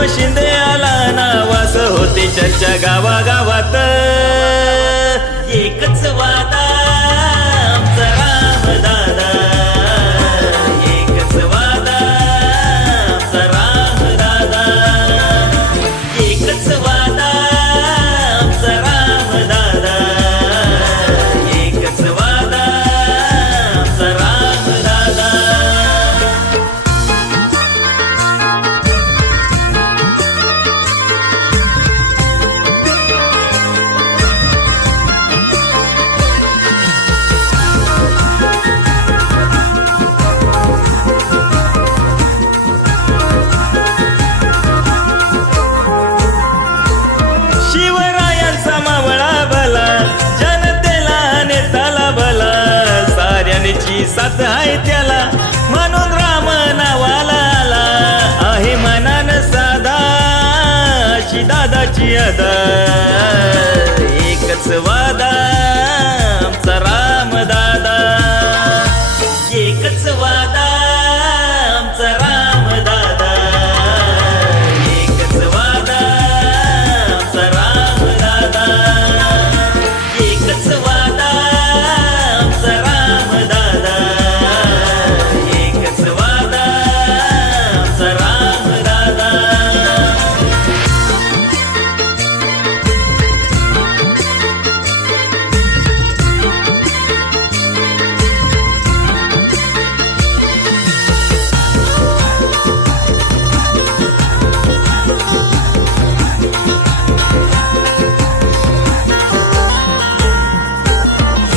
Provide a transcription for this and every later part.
राम शिंदे आला नावास होती चर्चा गावागावात एकच वादा आमचा राम दादा एकच वादा आमचा राम दादा एकच वादा आमचा राम दादा एकच वादा आमचा राम दादा शिवरायांचा मावळा भला जनतेला नेताला भला साऱ्यांची साथ आहे त्याला म्हणून राम नावाला आला आहे मनान साधा अशी दादाची अदा एकच वादा आमचा राम दादा एकच वादा आमचा राम दादा एकच वादा आमचा राम दादा एकच वादा आमचा राम दादा एकच वादा आमचा राम दादा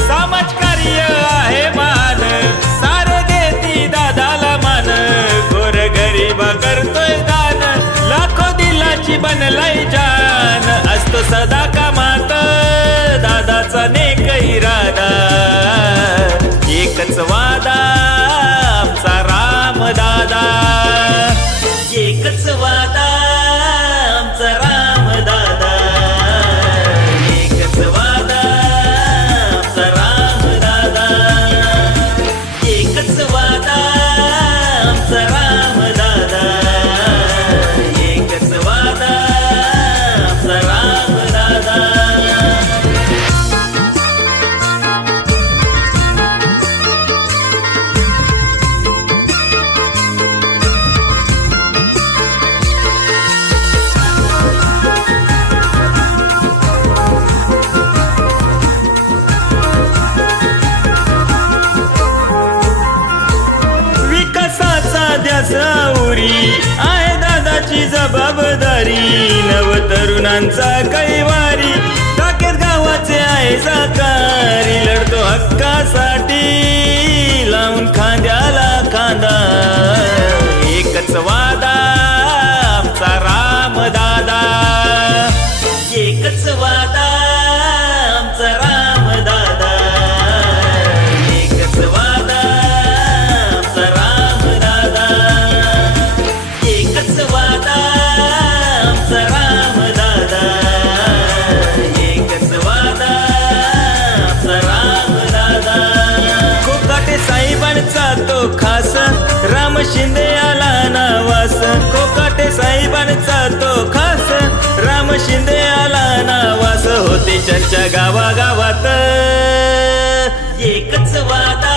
समाजकार्य आहे मान सारे देती दादाला मान गोर गरीबा करतोय दान लाखो दिलाची बनलाय जान असतो सदा कामात दादाचा नेक इरादा एकच वादा आमचा राम दादा एकच वादा आमचा राम दादा एकच वादा आमचा राम दादा एकच वादा आमचा राम दादा एकच वादा आमचा राम दादा विकासाचा ध्यासाउरी आहे दादाची जबाबदारी नव तरुणांचा कैवारी टाकेत गावाचे आहे साकारी लढतो हक्कासाठी लावून खांद्याला खांदा एकच वादा आमचा राम दादा एकच वादा आमचा राम दादा एकच वादा आमचा राम दादा एकच वादा आमचा राम दादा एकच वादा आमचा राम दादा कोकाटे साहेबांचा तो खास राम शिंदे आला नावास कोकाटे साहेबांचा तो खास राम शिंदे आला नावास होती चर्चा गावागावात एकच वादा